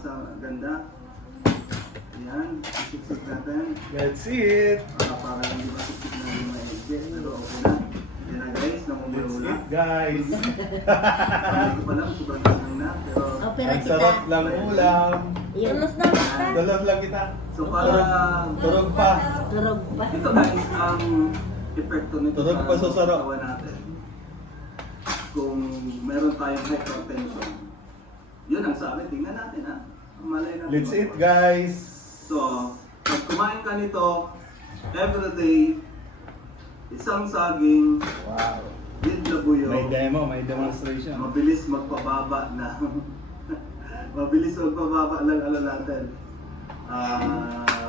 ganda. Ayan, isiksik natin. That's it. Para hindi masiksik na yung mga edges. Pero okay na. Yan na guys, That's namumula. it, guys. Hindi ko pa lang, sobrang ganang na. Pero Opera Ang kita. sarap lang ulam. Tulos na kita. Tulog lang kita. so para Turog pa. Turog pa. ito guys, ang epekto nito Turog pa sa sarap. katawan natin. Kung meron tayong hypertension, yun ang sabi. Tingnan natin ha. Malay natin. Let's eat, guys. So, pag kumain ka nito, everyday, isang saging, Wow. with labuyo, May demo, may demonstration. mabilis magpababa na. Mabilis magpababa lang ano natin.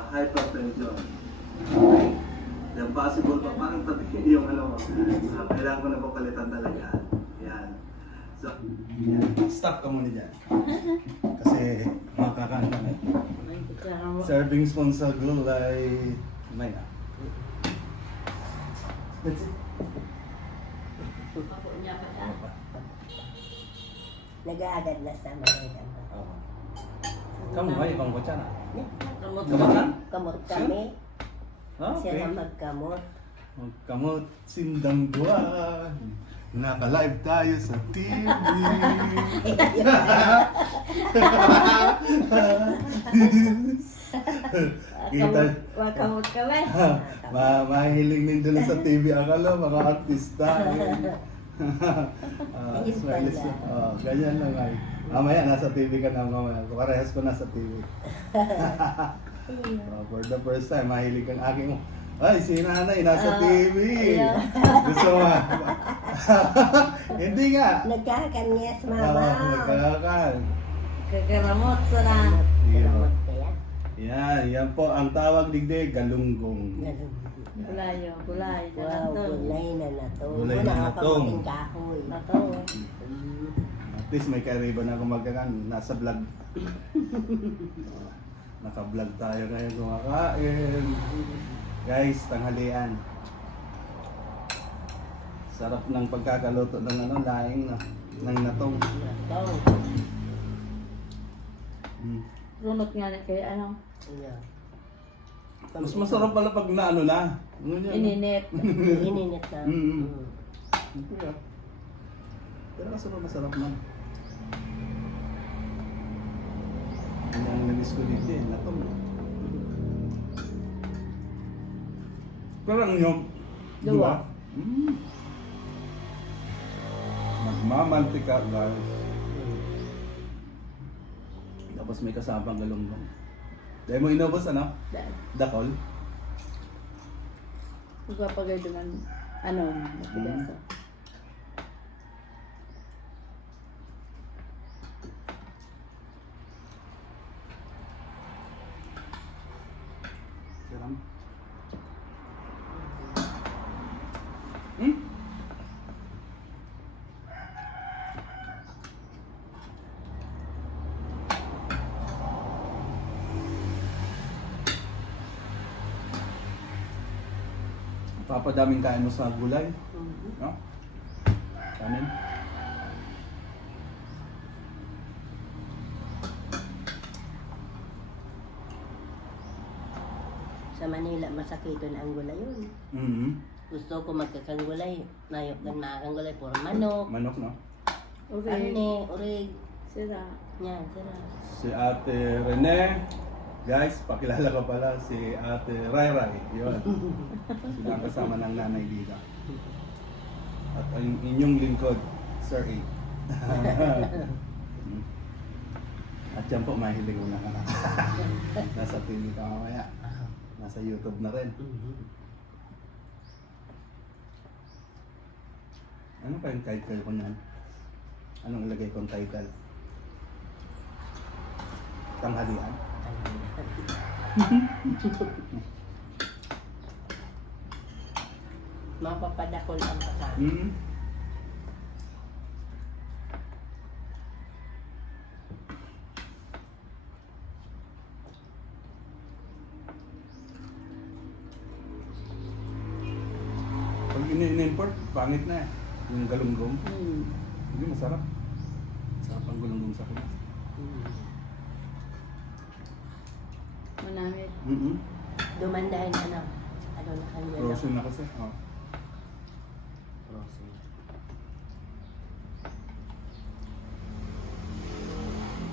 Hypertension. Okay? Then possible pa, parang tabi yung ano mo. Kailangan ko na papalitan talaga. Yan. So, yan. Stop ka muna dyan. Kasi makakaano na. Ay, kutsara mo. Serving spoon sa gulay. May na. That's it. Nag-aagad na sa mga Oh. Kamu ba? Ibang kutsa na. Kamot Kamot na? Kamot kami. Siya Okay. na magkamot. Magkamot sindang buwan. Naka-live tayo sa TV. Kita. Wakamot kami. Mahiling din dala sa TV. Akala mga artista. Ayos pala. Ganyan lang ay. Mamaya nasa TV ka na mamaya. Parehas ko nasa TV. For the first time, mahilig kang aking ay, si nanay, nasa TV. Gusto mo? Hindi nga. Nagkakanyas, mama. Nagkakakan. Kakaramot sa na. Iya. Karamot kaya. Yan po ang tawag digdig, galunggong. Gulayo, gulay. Wow, gulay na nato. Gulay na natong. Nakapagpating kahoy. Nato. At least may kariban ako magkakan, nasa vlog. Naka-vlog tayo ngayon kumakain. Guys, tanghalian. Sarap ng pagkakaluto ng laing ng natong. Natong. Runot nga na kay ano, Iya. Mas masarap pala pag naano na. Ano yan? ininit. Ininit na. Mm. Pero masarap man. Yan ang nabis ko dito eh, natong. Parang yung Dua. Nagmamantika guys. Tapos may kasamang galunggong. Dahil mo inubos ano? Dakol? Magpapagay dengan ano, matigas. Siram. Hmm? Papadaming kain mo sa gulay. No? Kanin. Sa Manila, masakiton ang gulay yun. Mm-hmm. Gusto ko magkakangulay. Nayok ng makakangulay. Puro manok. Manok, no? Okay. Karne, urig. Sira. Yan, sira. Si Ate Rene. Guys, pakilala ko pala si Ate Rai Rai. Yun. Sila ang kasama ng nanay dito. At ang inyong lingkod, Sir A. At yan po, mahilig ko na ka na. Nasa TV ka mamaya. Nasa YouTube na rin. Ano pa yung title ko niyan? Anong ilagay kong title? Tanghalian? Mapapadakol ang pakain. Mm. Pag ini-import, pangit na eh. Yung galunggong. Hindi masarap. Sarap ang galunggong sa kulas. ginamit. Dumandahin ano na kanya lang. Frozen na kasi. Oh. Frozen.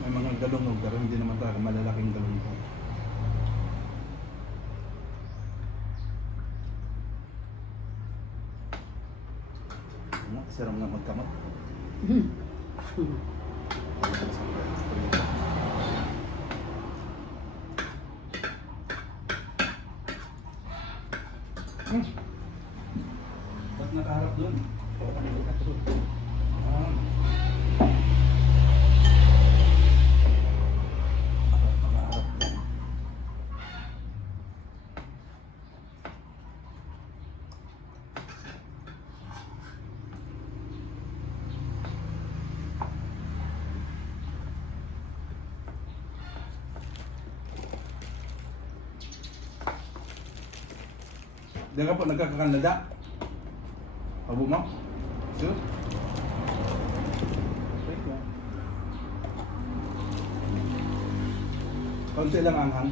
May mga galong pero hindi naman talaga malalaking galong po. Ano? Sarap nga magkamot. Ba't nakaharap doon? Ah. Nakaharap doon. Diyan ka po nagkakakanlada? Abo mo? Sure? Wait lang. Kaunti lang anghang.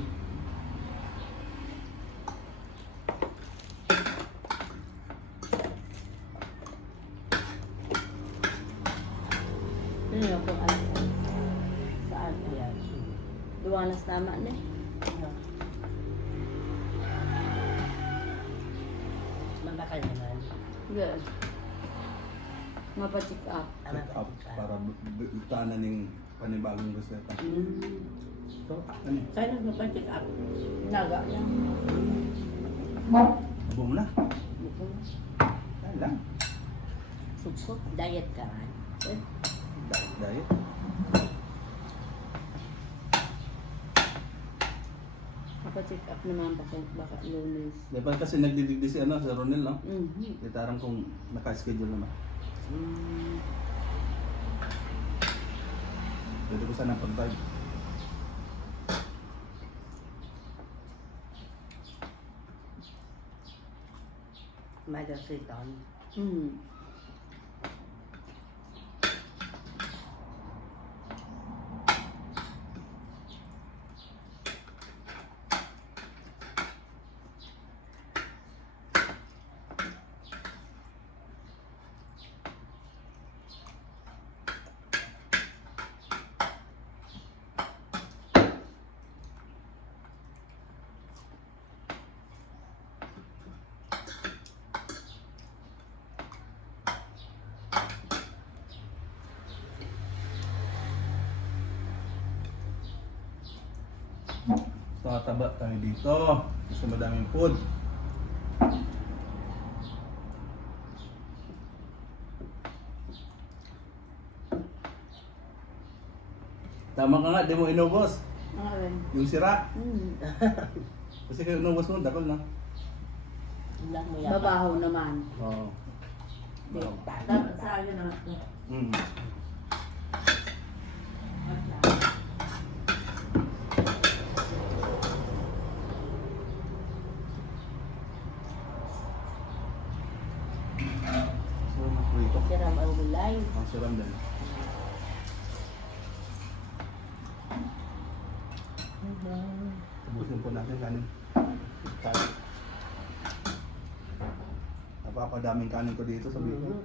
Ano yung kung ano? Saan? Ayan. Duwanas tama na eh. Ano? Mabakal naman. Good. Mapacheck up. Check up para butanan ng panibagong reseta. So, ano? Saan nagpapacheck up? Naga lang. Abo mo na. Bukong. Kaya lang. Suksok. Diet ka man. Eh. Diet. Mapacheck up naman baka lunes. Dapat kasi nagdidigdi si ano, si Ronel, no? Mhm. Itarang kung naka-schedule naman. Pwede ko sana pag-dive. Mother Seaton. Mhm. Tataba tayo dito. Gusto madaming food. Tama ka nga, di mo inubos. Ang alin. Yung sira. Mhm. Kasi kung inubos mo, dakol na. Hindi mo yan. Babaho naman. Oo. Dapat sa akin na. Mm. So, naprito. Siram ang gulay. Ang siram din. Ubusin po natin kanin. Kanin. Napapadaming kanin ko dito sa Bicol.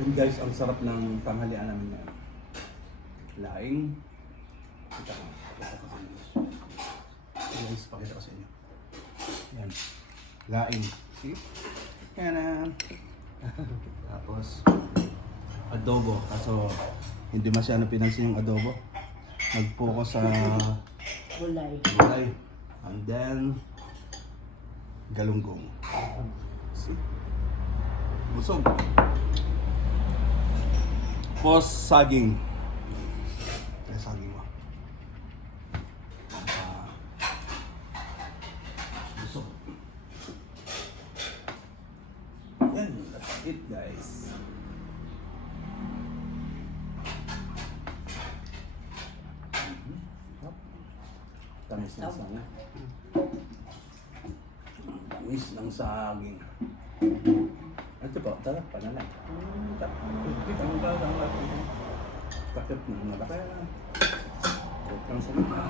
And guys, ang sarap ng tanghalian namin ngayon. Laing. Kita ko. Pakita ko sa inyo. Guys, pakita ko sa inyo. Yan. Laing. See? Yan na. Tapos, adobo. Kaso hindi masyado pinansin yung adobo. Nag-focus sa Gulay. gulay. And then, galunggong. Busog. Post saging. Kaya saging mo. Busog. Yan, that's it guys. Tamis ng sana. Tamis ng saging. Ito po, tara, panalay. Takip ng malaki. Takip ng salita.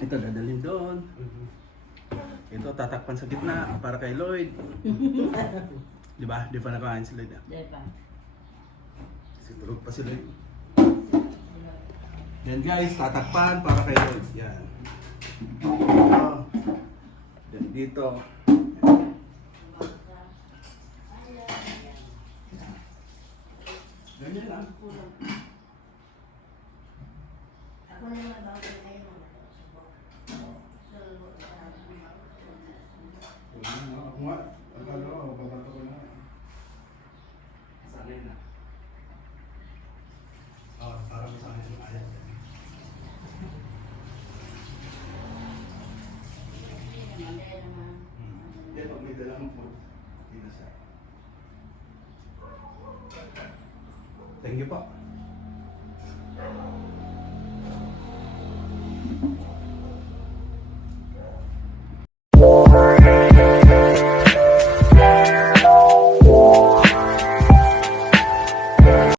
Ito, dadalhin doon. Ito, tatakpan sa gitna para kay Lloyd. Di ba? Di pa nakain si Lloyd. Diba? Sigurog pa si Lloyd. Yan guys, tatakpan para kay Lloyd. Yan. Dito. Yan dito. Ganyan lang. Sanay na. Para masanay sa ayat. Hindi, pag may dalang food, hindi na siya. Thank you po.